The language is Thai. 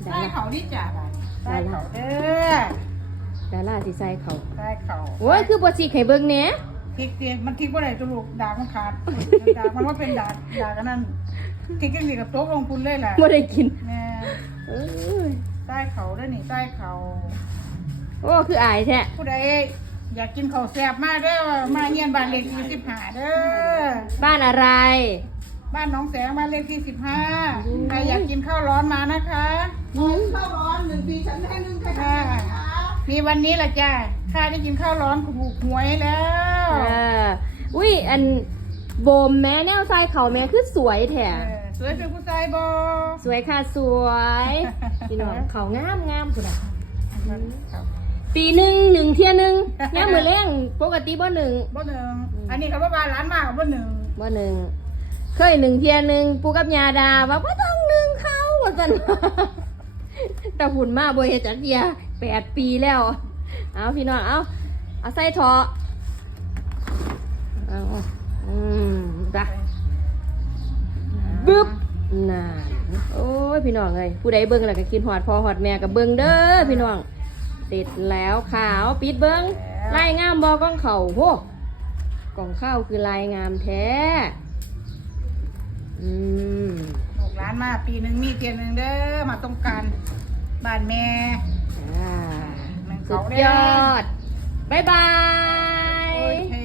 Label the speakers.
Speaker 1: ใส่เขาดิจ่าใส่เขาเด้อ
Speaker 2: ดาราสิใส่เขา
Speaker 1: ใส่เขา
Speaker 2: โอ้ยคือบ่สิให้เบิ่งแหน่
Speaker 1: พริกเตียมันทิ้งว่าไหนตัวลูกดากมันขาดดากมันว่าเป็นดากอันนั้นทิ้งกันสิกับโต๊ะลงพุนเลยแหละ
Speaker 2: บ่ได้กิน
Speaker 1: แม่
Speaker 2: เอ้ย
Speaker 1: ใส่เขาเด้อนี่ใส่เขา
Speaker 2: โอ้คืออายแท้
Speaker 1: ผู้ใดอยากกินข้าวแซ่บมาเด้อมาเงียนบ้านเลขที่15เด้อ
Speaker 2: บ้านอะไร
Speaker 1: บ้านหนองแสงบ้านเลขที่15ใครอยากกินข้าวร้อนมานะคะข้าวร้อน1 ปีฉันให้1ค่ะมีวันนี้แหละจ้าข้าได้กินข้าวร้อนถูกหวยแล้ว
Speaker 2: อุ้ยอันโบมแม่แนวใส่เขาแม่คือสวยแท้
Speaker 1: สวยเป็นผู้ชายบอ
Speaker 2: สวยค่ะสวยพี่น้องเขางามพุ่นน่ะปีหนึ่งเที่ยหนึงยามมื้อแลงปกติบ่หนึ่ง
Speaker 1: บ่หนึ่งอันนี้เขาว่าร้านมากบ่หนึ่ง
Speaker 2: บ่หนึ่งเคยหนึ่งเที่ยหนึงปู่กับยาดาว่าบ่ต้องหนึ่งเขาว่าซั่น แต่หุ่นมาบ่เฮ็ดจักเที่ย8 ปีแล้วเอาพี่น้องเอาใส่เถาะเอาจ้ะบึ๊บน่ะโอ้ยพี่น้องเอ้ยผู้ใดเบิ่งแล้วก็กินฮอดพ่อฮอดแม่ก็เบิ่งเด้อพี่น้องเสร็จแล้วขาวปิดเบิ่งลายงามบ่ก้องเข่าโหกล่องข้าวคือลายงามแท้
Speaker 1: ลูกร้านมาปีหนึ่งมีเทียนหนึ่งเด้อมาต้องการบ้านแม่
Speaker 2: สุดยอด บ๊ายบาย
Speaker 1: โอเค